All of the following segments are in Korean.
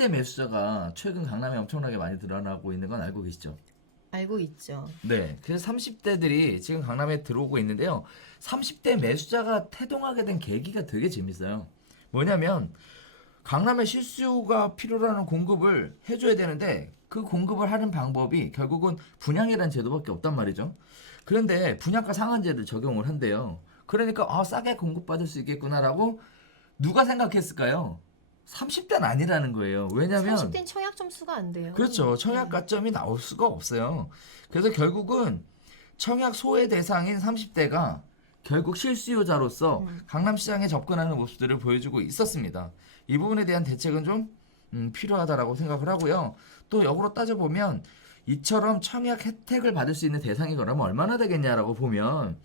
30대 매수자가 최근 강남에 엄청나게 많이 드러나고 있는 건 알고 계시죠? 알고 있죠. 네. 그래서 30대들이 지금 강남에 들어오고 있는데요. 30대 매수자가 태동하게 된 계기가 되게 재밌어요. 뭐냐면 강남에 실수요가 필요로 하는 공급을 해줘야 되는데 그 공급을 하는 방법이 결국은 분양이라는 제도밖에 없단 말이죠. 그런데 분양가 상한제를 적용을 한대요. 그러니까 싸게 공급받을 수 있겠구나라고 누가 생각했을까요? 30대는 아니라는 거예요. 왜냐면 30대는 청약 점수가 안 돼요. 그렇죠. 청약 네. 가점이 나올 수가 없어요. 그래서 결국은 청약 소외 대상인 30대가 결국 실수요자로서 강남시장에 접근하는 모습들을 보여주고 있었습니다. 이 부분에 대한 대책은 좀 필요하다라고 생각을 하고요. 또 역으로 따져보면 이처럼 청약 혜택을 받을 수 있는 대상이 그러면 얼마나 되겠냐라고 보면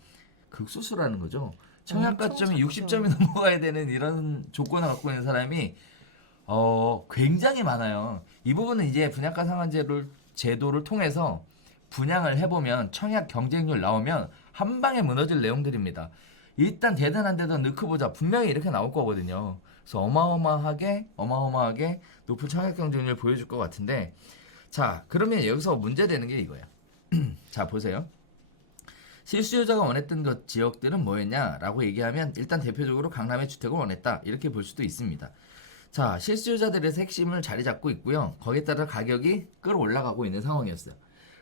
극소수라는 거죠. 청약 엄청 가점이 작죠. 60점이 넘어가야 되는 이런 조건을 갖고 있는 사람이 굉장히 많아요. 이 부분은 이제 분양가 상한제를 제도를 통해서 분양을 해보면 청약 경쟁률 나오면 한 방에 무너질 내용들입니다. 일단 대단한 데도 넣고 보자. 분명히 이렇게 나올 거거든요. 그래서 어마어마하게 높은 청약 경쟁률 보여줄 것 같은데, 자, 그러면 여기서 문제되는 게 이거예요. 자, 보세요. 실수요자가 원했던 그 지역들은 뭐였냐라고 얘기하면 일단 대표적으로 강남의 주택을 원했다 이렇게 볼 수도 있습니다. 자, 실수요자들의 핵심을 자리 잡고 있고요. 거기에 따라 가격이 끌어올라가고 있는 상황이었어요.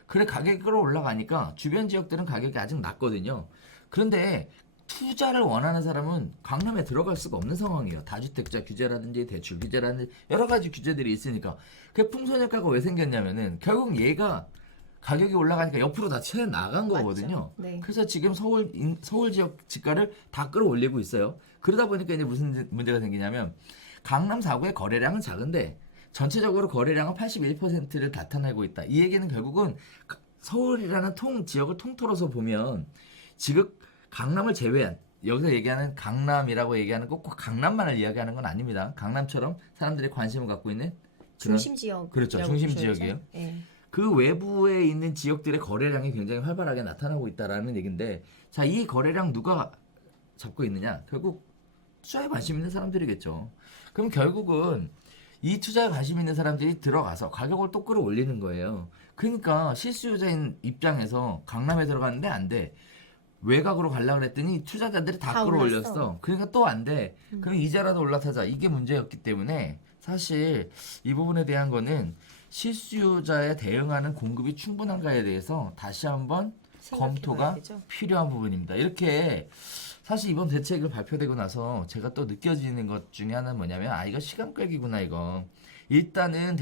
그래 가격이 끌어올라가니까 주변 지역들은 가격이 아직 낮거든요. 그런데 투자를 원하는 사람은 강남에 들어갈 수가 없는 상황이에요. 다주택자 규제라든지 대출 규제라든지 여러 가지 규제들이 있으니까. 그 풍선효과가 왜 생겼냐면은 결국 얘가 가격이 올라가니까 옆으로 다 튀어 나간 거거든요. 네. 그래서 지금 서울 지역 지가를 다 끌어올리고 있어요. 그러다 보니까 이제 무슨 문제가 생기냐면 강남 4구의 거래량은 작은데 전체적으로 거래량은 81%를 나타내고 있다. 이 얘기는 결국은 서울이라는 지역을 통틀어서 보면 지금 강남을 제외한 여기서 얘기하는 강남이라고 얘기하는 꼭 강남만을 이야기하는 건 아닙니다. 강남처럼 사람들이 관심을 갖고 있는 그런 중심 지역. 그렇죠. 중심 지역이에요. 네. 그 외부에 있는 지역들의 거래량이 굉장히 활발하게 나타나고 있다라는 얘기인데, 자, 이 거래량 누가 잡고 있느냐? 결국 투자에 관심 있는 사람들이겠죠. 그럼 결국은 이 투자에 관심 있는 사람들이 들어가서 가격을 또 끌어올리는 거예요. 그러니까 실수요자인 입장에서 강남에 들어갔는데 안 돼. 외곽으로 가려고 그랬더니 투자자들이 다 끌어올렸어. 올랐어. 그러니까 또 안 돼. 그럼 이자라도 올라타자. 이게 문제였기 때문에 사실 이 부분에 대한 거는 실수요자에 대응하는 공급이 충분한가에 대해서 다시 한번 검토가 되죠. 필요한 부분입니다. 이렇게 사실 이번 대책을 발표되고 나서 제가 또 느껴지는 것 중에 하나는 뭐냐면 이거 시간 끌기구나 이거. 일단은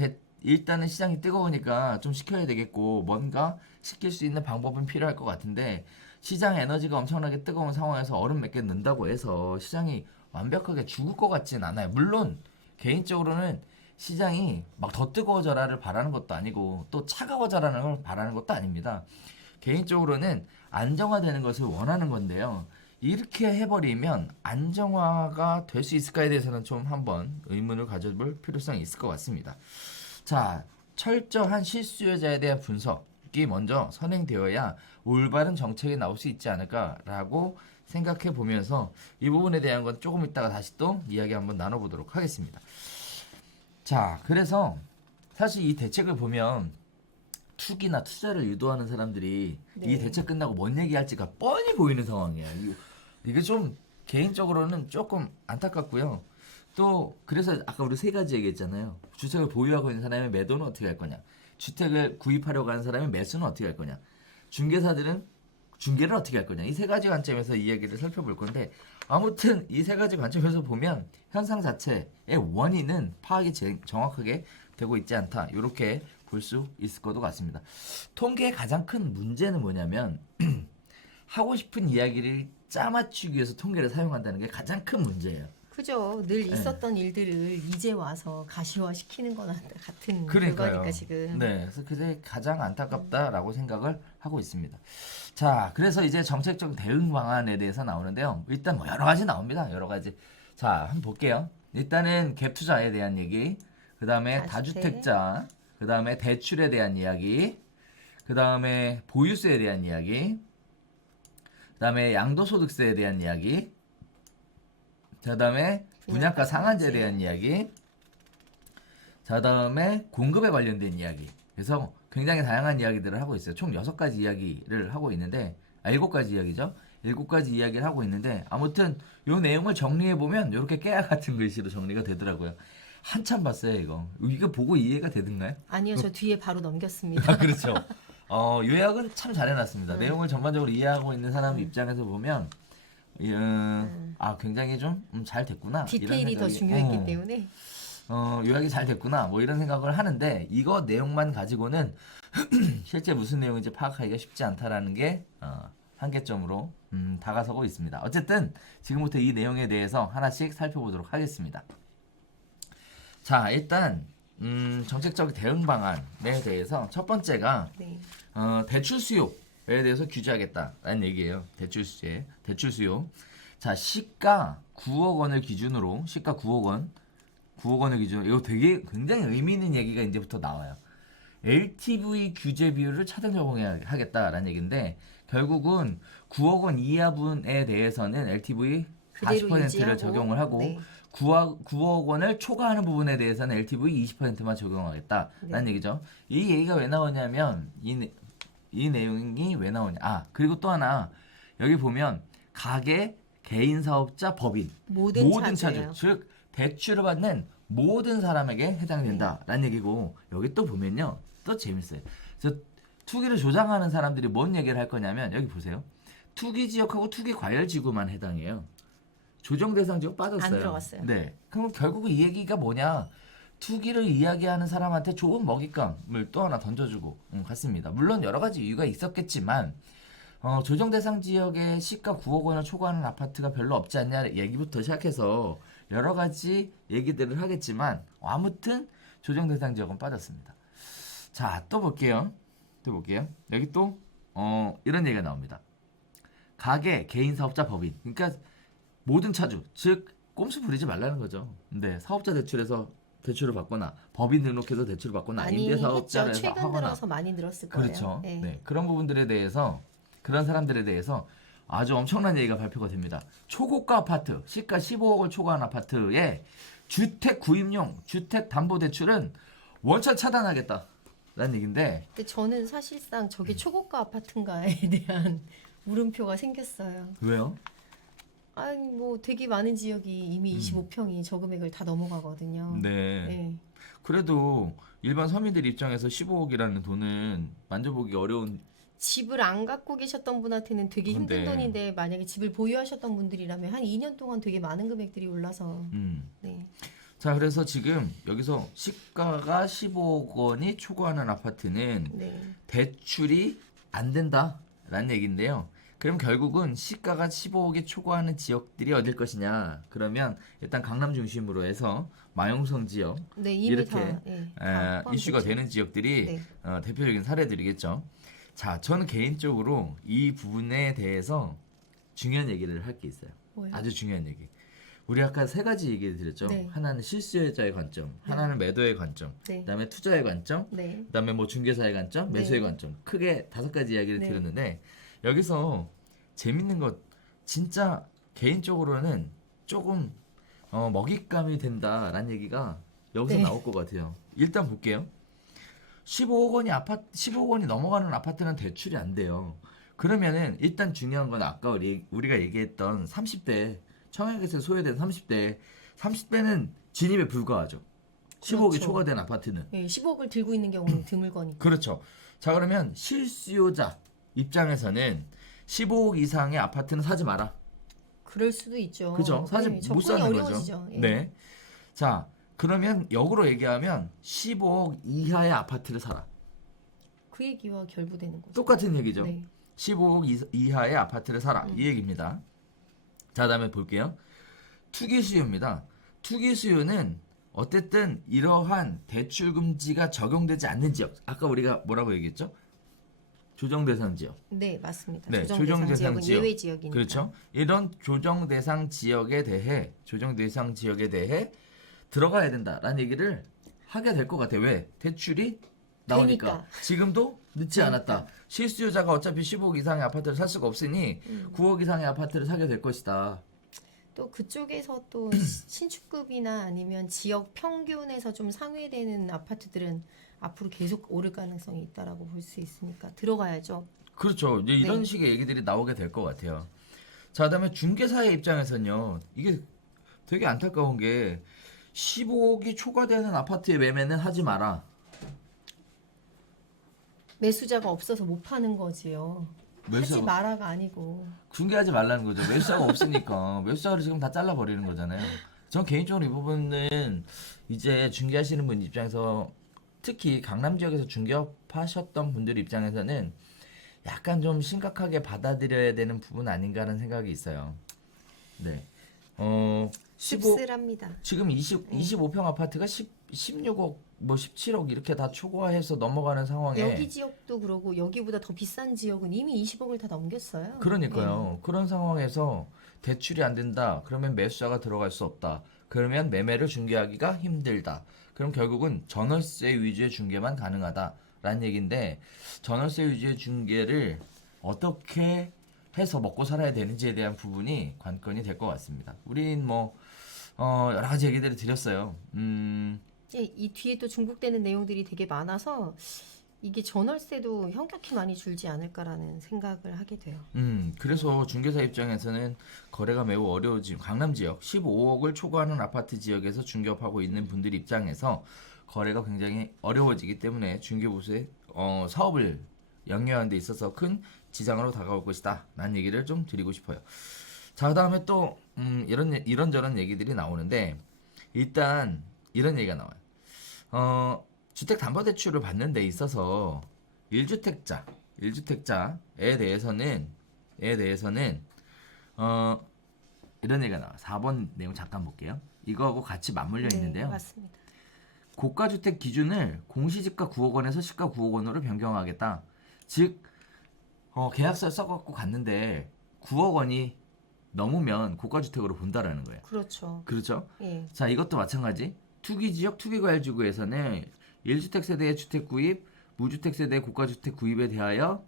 시장이 뜨거우니까 좀 식혀야 되겠고 뭔가 식힐 수 있는 방법은 필요할 것 같은데 시장 에너지가 엄청나게 뜨거운 상황에서 얼음 몇 개 넣는다고 해서 시장이 완벽하게 죽을 것 같진 않아요. 물론 개인적으로는 시장이 막 더 뜨거워져라를 바라는 것도 아니고 또 차가워져라는 걸 바라는 것도 아닙니다. 개인적으로는 안정화되는 것을 원하는 건데요. 이렇게 해버리면 안정화가 될 수 있을까에 대해서는 좀 한번 의문을 가져볼 필요성이 있을 것 같습니다. 자, 철저한 실수요자에 대한 분석이 먼저 선행되어야 올바른 정책이 나올 수 있지 않을까라고 생각해 보면서 이 부분에 대한 건 조금 이따가 다시 또 이야기 한번 나눠보도록 하겠습니다. 자, 그래서 사실 이 대책을 보면 투기나 투자를 유도하는 사람들이 네. 이 대책 끝나고 뭔 얘기할지가 뻔히 보이는 상황이에요. 이게 좀 개인적으로는 조금 안타깝고요. 또 그래서 아까 우리 세 가지 얘기했잖아요. 주택을 보유하고 있는 사람의 매도는 어떻게 할 거냐. 주택을 구입하려고 하는 사람의 매수는 어떻게 할 거냐. 중개사들은 중개를 어떻게 할 거냐. 이 세 가지 관점에서 이야기를 살펴볼 건데 아무튼 이 세 가지 관점에서 보면 현상 자체의 원인은 파악이 정확하게 되고 있지 않다. 이렇게 볼 수 있을 것도 같습니다. 통계의 가장 큰 문제는 뭐냐면 하고 싶은 이야기를 짜맞추기 위해서 통계를 사용한다는 게 가장 큰 문제예요. 그죠. 늘 있었던 일들을 이제 와서 가시화시키는 거나 같은 그러니까요. 결과니까 지금. 네, 그래서 그게 가장 안타깝다라고 생각을 하고 있습니다. 자, 그래서 이제 정책적 대응 방안에 대해서 나오는데요. 일단 뭐 여러 가지 나옵니다. 여러 가지. 자, 한번 볼게요. 일단은 갭 투자에 대한 얘기, 그 다음에 다주택자, 그 다음에 대출에 대한 이야기, 그 다음에 보유세에 대한 이야기, 그 다음에 양도소득세에 대한 이야기, 그 다음에 분양가 상한제에 대한 이야기, 자, 다음에 공급에 관련된 이야기. 그래서 굉장히 다양한 이야기들을 하고 있어요. 총 6가지 이야기를 하고 있는데, 7가지 이야기죠. 7가지 이야기를 하고 있는데, 아무튼 요 내용을 정리해보면 이렇게 깨알 같은 글씨로 정리가 되더라고요. 한참 봤어요, 이거. 이거 보고 이해가 되던가요? 아니요, 저 뒤에 바로 넘겼습니다. 아, 그렇죠. 요약은 참 잘 해놨습니다. 내용을 전반적으로 이해하고 있는 사람 입장에서 보면, 굉장히 좀 잘 됐구나. 디테일이 이런 더 생각이- 중요했기 때문에. 요약이 잘 됐구나. 뭐 이런 생각을 하는데, 이거 내용만 가지고는 실제 무슨 내용인지 파악하기가 쉽지 않다라는 게 한계점으로 다가서고 있습니다. 어쨌든 지금부터 이 내용에 대해서 하나씩 살펴보도록 하겠습니다. 자, 일단 정책적 대응 방안에 대해서 첫 번째가 네. 대출 수요에 대해서 규제하겠다라는 얘기예요. 대출 수요. 자, 시가 9억 원을 기준으로 시가 9억 원을 기준으로 이거 되게 굉장히 의미 있는 얘기가 이제부터 나와요. LTV 규제 비율을 차등 적용하겠다라는 얘기인데 결국은 9억 원 이하분에 대해서는 LTV 그대로 40%를 유지하고, 적용을 하고 네. 9억 원을 초과하는 부분에 대해서는 LTV 20%만 적용하겠다라는 네. 얘기죠. 이 얘기가 왜 나오냐면 이 내용이 왜 나오냐. 그리고 또 하나 여기 보면 가계, 개인 사업자, 법인 모든 차주, 차주예요. 즉 대출을 받는 모든 사람에게 해당된다라는 얘기고 여기 또 보면요. 또 재밌어요. 그래서 투기를 조장하는 사람들이 뭔 얘기를 할 거냐면 여기 보세요. 투기 지역하고 투기 과열 지구만 해당해요. 조정 대상 지역 빠졌어요. 안 들어갔어요. 네. 그럼 결국 이 얘기가 뭐냐? 투기를 이야기하는 사람한테 좋은 먹잇감을 또 하나 던져주고 갔습니다. 물론 여러 가지 이유가 있었겠지만 조정 대상 지역에 시가 9억 원을 초과하는 아파트가 별로 없지 않냐 얘기부터 시작해서 여러 가지 얘기들을 하겠지만 아무튼 조정 대상 지역은 빠졌습니다. 자, 또 볼게요. 여기 또 이런 얘기가 나옵니다. 가계, 개인 사업자, 법인. 그러니까 모든 차주, 즉 꼼수 부리지 말라는 거죠. 근데 사업자 대출에서 대출을 받거나 법인 등록해서 대출을 받거나 많이 임대사업자를 했죠. 최근 하거나 들어서 많이 늘었을 거예요. 그렇죠. 네. 네, 그런 부분들에 대해서 그런 사람들에 대해서 아주 엄청난 얘기가 발표가 됩니다. 초고가 아파트, 시가 15억을 초과한 아파트에 주택 구입용 주택 담보 대출은 원천 차단하겠다라는 얘기인데 근데 저는 사실상 저게 초고가 아파트인가에 대한 물음표가 생겼어요. 왜요? 아니 뭐 되게 많은 지역이 이미 25평이 저 금액을 다 넘어가거든요. 네. 네. 그래도 일반 서민들 입장에서 15억이라는 돈은 만져보기 어려운 집을 안 갖고 계셨던 분한테는 되게 힘든 네. 돈인데 만약에 집을 보유하셨던 분들이라면 한 2년 동안 되게 많은 금액들이 올라서 네. 자, 그래서 지금 여기서 시가가 15억 원이 초과하는 아파트는 네. 대출이 안 된다라는 얘기인데요. 그럼 결국은 시가가 15억이 초과하는 지역들이 어딜 것이냐? 그러면 일단 강남 중심으로 해서 마용성 지역 네, 이미 이렇게 다, 예, 다 이슈가 포함됐죠. 되는 지역들이 네. 대표적인 사례들이겠죠. 자, 저는 개인적으로 이 부분에 대해서 중요한 얘기를 할 게 있어요. 뭐요? 아주 중요한 얘기. 우리 아까 3가지 얘기를 드렸죠. 네. 하나는 실수요자의 관점, 하나는 매도의 관점, 네. 그다음에 투자의 관점, 네. 그다음에 뭐 중개사의 관점, 네. 매수의 관점. 크게 5가지 이야기를 네. 드렸는데 여기서 재밌는 것 진짜 개인적으로는 조금 먹잇감이 된다라는 얘기가 여기서 네. 나올 것 같아요. 일단 볼게요. 15억 원이 넘어가는 아파트는 대출이 안 돼요. 그러면은 일단 중요한 건 아까 우리가 얘기했던 30대 청약에서 소외된 30대는 진입에 불과하죠. 15억이 그렇죠. 초과된 아파트는. 예, 10억을 들고 있는 경우는 드물거니까. 그렇죠. 자, 그러면 실수요자 입장에서는 15억 이상의 아파트는 사지 마라. 그럴 수도 있죠. 그죠? 사지 네, 못 접근이 사는 어려워지죠. 거죠. 예. 네. 자, 그러면 역으로 얘기하면 15억 이하의 아파트를 사라. 그 얘기와 결부되는 거죠. 똑같은 얘기죠. 네. 15억 이하의 아파트를 사라. 이 얘기입니다. 자, 다음에 볼게요. 투기 수요입니다. 투기 수요는 어쨌든 이러한 대출 금지가 적용되지 않는 지역. 아까 우리가 뭐라고 얘기했죠? 조정 대상 지역. 네, 맞습니다. 네, 조정 조정 대상 대상 지역은 지역. 예외 지역이니까. 그렇죠. 이런 조정 대상 지역에 대해 들어가야 된다라는 얘기를 하게 될 것 같아요. 왜? 대출이 나오니까. 되니까. 지금도 늦지 않았다. 실수요자가 어차피 15억 이상의 아파트를 살 수가 없으니 9억 이상의 아파트를 사게 될 것이다. 또 그쪽에서 또 신축급이나 아니면 지역 평균에서 좀 상회되는 아파트들은 앞으로 계속 오를 가능성이 있다라고 볼 수 있으니까 들어가야죠. 그렇죠. 이제 이런 네. 식의 얘기들이 나오게 될 것 같아요. 자, 그다음에 중개사의 입장에서는요. 이게 되게 안타까운 게 15억이 초과되는 아파트의 매매는 하지 마라. 매수자가 없어서 못 파는 거지요. 하지 매수 마라가 아니고. 중개하지 말라는 거죠. 매수자가 없으니까 매수자를 지금 다 잘라 버리는 거잖아요. 전 개인적으로 이 부분은 이제 중개하시는 분 입장에서 특히 강남 지역에서 중개업하셨던 분들 입장에서는 약간 좀 심각하게 받아들여야 되는 부분 아닌가라는 생각이 있어요. 네. 15 씁쓸합니다. 지금 25평 아파트가 16억 뭐 17억 이렇게 다 초과해서 넘어가는 상황에 여기 지역도 그러고 여기보다 더 비싼 지역은 이미 20억을 다 넘겼어요. 그러니까요. 그런 상황에서 대출이 안 된다. 그러면 매수자가 들어갈 수 없다. 그러면 매매를 중개하기가 힘들다. 그럼 결국은 전월세 위주의 중개만 가능하다라는 얘기인데 전월세 위주의 중개를 어떻게 해서 먹고 살아야 되는지에 대한 부분이 관건이 될 것 같습니다. 우린 뭐 여러 가지 얘기들을 드렸어요. 이 뒤에 또 중복되는 내용들이 되게 많아서 이게 전월세도 현격히 많이 줄지 않을까라는 생각을 하게 돼요. 그래서 중개사 입장에서는 거래가 매우 어려워진 강남 지역 15억을 초과하는 아파트 지역에서 중개업하고 있는 분들 입장에서 거래가 굉장히 어려워지기 때문에 중개보수의 사업을 영위하는 데 있어서 큰 지장으로 다가올 것이다 라는 얘기를 좀 드리고 싶어요. 자, 그다음에 또 이런저런 얘기들이 나오는데 일단 이런 얘기가 나와요. 주택담보대출을 받는 데 있어서 1주택자에 대해서는 이런 얘기가 나와요. 4번 내용 잠깐 볼게요. 이거하고 같이 맞물려 네, 있는데요. 맞습니다. 고가주택 기준을 공시지가 9억 원에서 시가 9억 원으로 변경하겠다. 즉 계약서를 써갖고 갔는데 9억 원이 넘으면 고가주택으로 본다라는 거예요. 그렇죠. 그렇죠? 예. 자, 이것도 마찬가지. 투기지역 투기과열지구에서는 1주택 세대의 주택 구입, 무주택 세대의 고가주택 구입에 대하여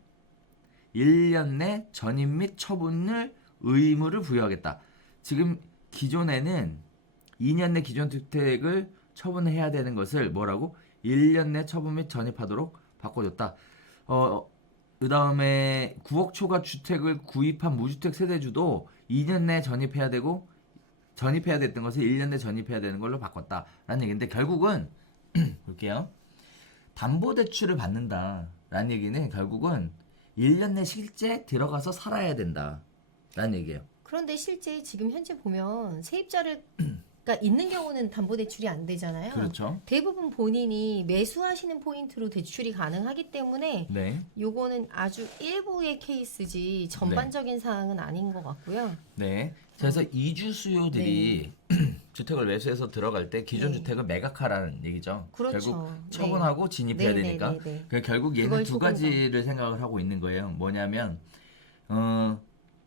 1년 내 전입 및 처분을 의무를 부여하겠다. 지금 기존에는 2년 내 기존 주택을 처분해야 되는 것을 뭐라고? 1년 내 처분 및 전입하도록 바꿔줬다. 그 다음에 9억 초과 주택을 구입한 무주택 세대주도 2년 내 전입해야 되고 전입해야 됐던 것을 1년 내 전입해야 되는 걸로 바꿨다라는 얘기인데 결국은 볼게요. 담보대출을 받는다라는 얘기는 결국은 1년 내 실제 들어가서 살아야 된다라는 얘기예요. 그런데 실제 지금 현재 보면 세입자가 있는 경우는 담보대출이 안 되잖아요. 그렇죠. 대부분 본인이 매수하시는 포인트로 대출이 가능하기 때문에 네. 요거는 아주 일부의 케이스지 전반적인 사항은 아닌 것 같고요. 네. 그래서 이주 수요들이 주택을 매수해서 들어갈 때 기존 네. 주택을 매각하라는 얘기죠. 그렇죠. 결국 네. 처분하고 진입해야 네, 되니까. 네, 네, 네. 그 결국 얘는 그걸 두 조금 가지를 생각을 하고 있는 거예요. 뭐냐면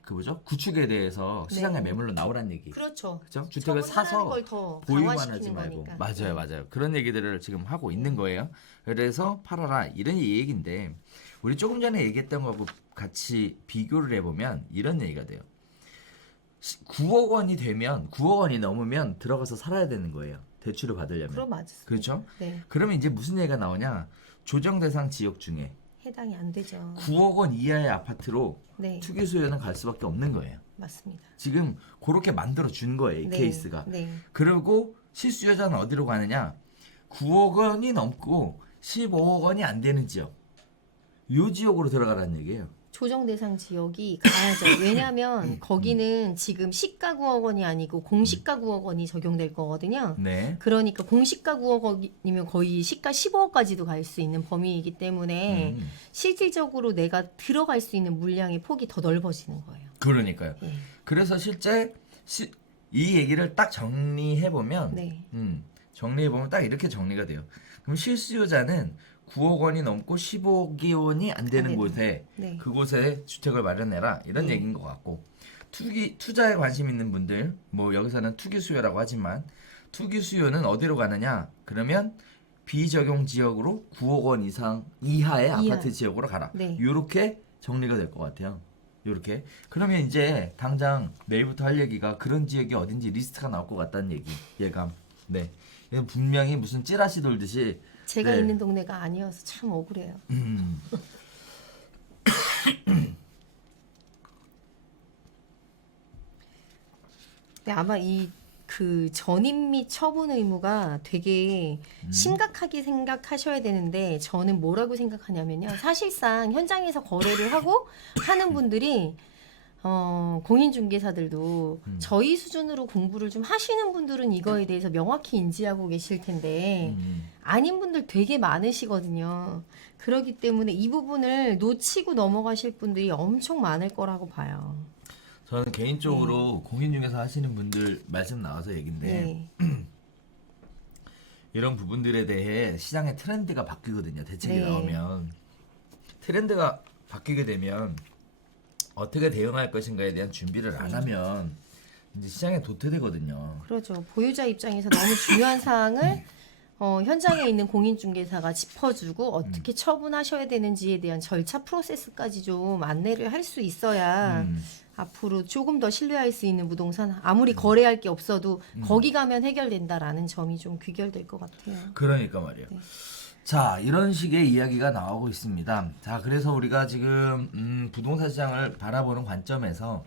그 뭐죠? 구축에 대해서 시장에 네. 매물로 나오란 얘기. 그렇죠. 그렇죠? 주택을 사서 걸더 보유만 하지 강화시키는 말고. 거니까. 맞아요, 네. 맞아요. 그런 얘기들을 지금 하고 있는 거예요. 그래서 팔아라 이런 얘기인데 우리 조금 전에 얘기했던 거하고 같이 비교를 해보면 이런 얘기가 돼요. 9억 원이 되면 9억 원이 넘으면 들어가서 살아야 되는 거예요. 대출을 받으려면. 그럼 맞습니다. 그렇죠? 네. 그러면 이제 무슨 얘기가 나오냐? 조정 대상 지역 중에 해당이 안 되죠. 9억 원 이하의 아파트로 네. 투기 수요는 갈 수밖에 없는 거예요. 맞습니다. 지금 그렇게 만들어 준 거예요, 이 네. 케이스가. 네. 그리고 실수요자는 어디로 가느냐? 9억 원이 넘고 15억 원이 안 되는 지역. 요 지역으로 들어가라는 얘기예요. 조정 대상 지역이 가야죠. 왜냐하면 거기는 지금 시가 9억 원이 아니고 공시가 9억 원이 적용될 거거든요. 네. 그러니까 공시가 9억 원이면 거의 시가 15억까지도 갈 수 있는 범위이기 때문에 실질적으로 내가 들어갈 수 있는 물량의 폭이 더 넓어지는 거예요. 그러니까요. 예. 그래서 실제 이 얘기를 딱 정리해 보면 네. 정리해 보면 딱 이렇게 정리가 돼요. 그럼 실수요자는 9억 원이 넘고 15억 원이 안 되는 곳에 네. 그곳에 주택을 마련해라 이런 얘기인 것 같고 투자에 관심 있는 분들 뭐 여기서는 투기 수요라고 하지만 투기 수요는 어디로 가느냐 그러면 비적용 지역으로 9억 원 이상 이하의 아파트 지역으로 가라. 네. 이렇게 정리가 될 것 같아요. 요렇게. 그러면 이제 당장 내일부터 할 얘기가 그런 지역이 어딘지 리스트가 나올 것 같다는 얘기. 예감. 네. 이건 분명히 무슨 찌라시 돌듯이 제가 네. 있는 동네가 아니어서 참 억울해요. 근데 아마 이 그 전입 및 처분 의무가 되게 심각하게 생각하셔야 되는데 저는 뭐라고 생각하냐면요. 사실상 현장에서 거래를 하고 하는 분들이 공인중개사들도 저희 수준으로 공부를 좀 하시는 분들은 이거에 대해서 명확히 인지하고 계실 텐데 아닌 분들 되게 많으시거든요. 그렇기 때문에 이 부분을 놓치고 넘어가실 분들이 엄청 많을 거라고 봐요. 저는 개인적으로 공인중개사 하시는 분들 말씀 나와서 얘긴데 네. 이런 부분들에 대해 시장의 트렌드가 바뀌거든요. 대책이 네. 나오면 트렌드가 바뀌게 되면 어떻게 대응할 것인가에 대한 준비를 안 하면 이제 시장에 도태되거든요. 그렇죠. 보유자 입장에서 너무 중요한 사항을 현장에 있는 공인중개사가 짚어주고 어떻게 처분하셔야 되는지에 대한 절차 프로세스까지 좀 안내를 할 수 있어야 앞으로 조금 더 신뢰할 수 있는 부동산 아무리 거래할 게 없어도 거기 가면 해결된다라는 점이 좀 귀결될 것 같아요. 그러니까 말이에요. 네. 자, 이런 식의 이야기가 나오고 있습니다. 자, 그래서 우리가 지금 부동산 시장을 바라보는 관점에서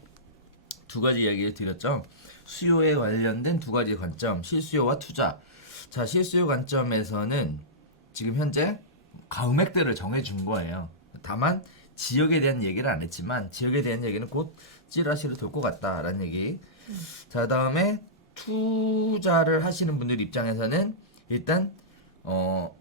두 가지 이야기를 드렸죠. 수요에 관련된 두 가지 관점, 실수요와 투자. 자, 실수요 관점에서는 지금 현재 가음액들을 정해준 거예요. 다만 지역에 대한 얘기를 안 했지만 지역에 대한 얘기는 곧 찌라시를 돌 것 같다라는 얘기. 자, 다음에 투자를 하시는 분들 입장에서는 일단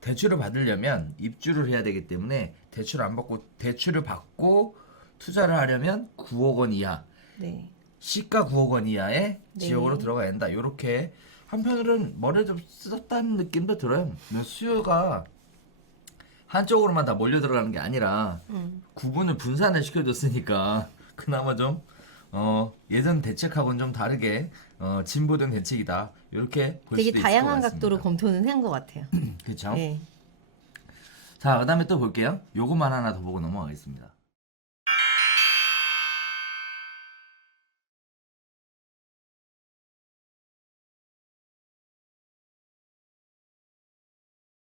대출을 받으려면 입주를 해야 되기 때문에 대출을 받고 투자를 하려면 9억 원 이하, 네. 시가 9억 원 이하의 네. 지역으로 들어가야 된다. 이렇게 한편으로는 머리를 좀 쓰었다는 느낌도 들어요. 수요가 한쪽으로만 다 몰려 들어가는 게 아니라 구분을 분산을 시켜줬으니까 그나마 좀 예전 대책하고는 좀 다르게 진보된 대책이다. 이렇게 볼 되게 수도 있을 것 다양한 같습니다. 각도로 검토는 한 것 같아요. 그렇죠. 네. 자, 그다음에 또 볼게요. 요것만 하나 더 보고 넘어가겠습니다.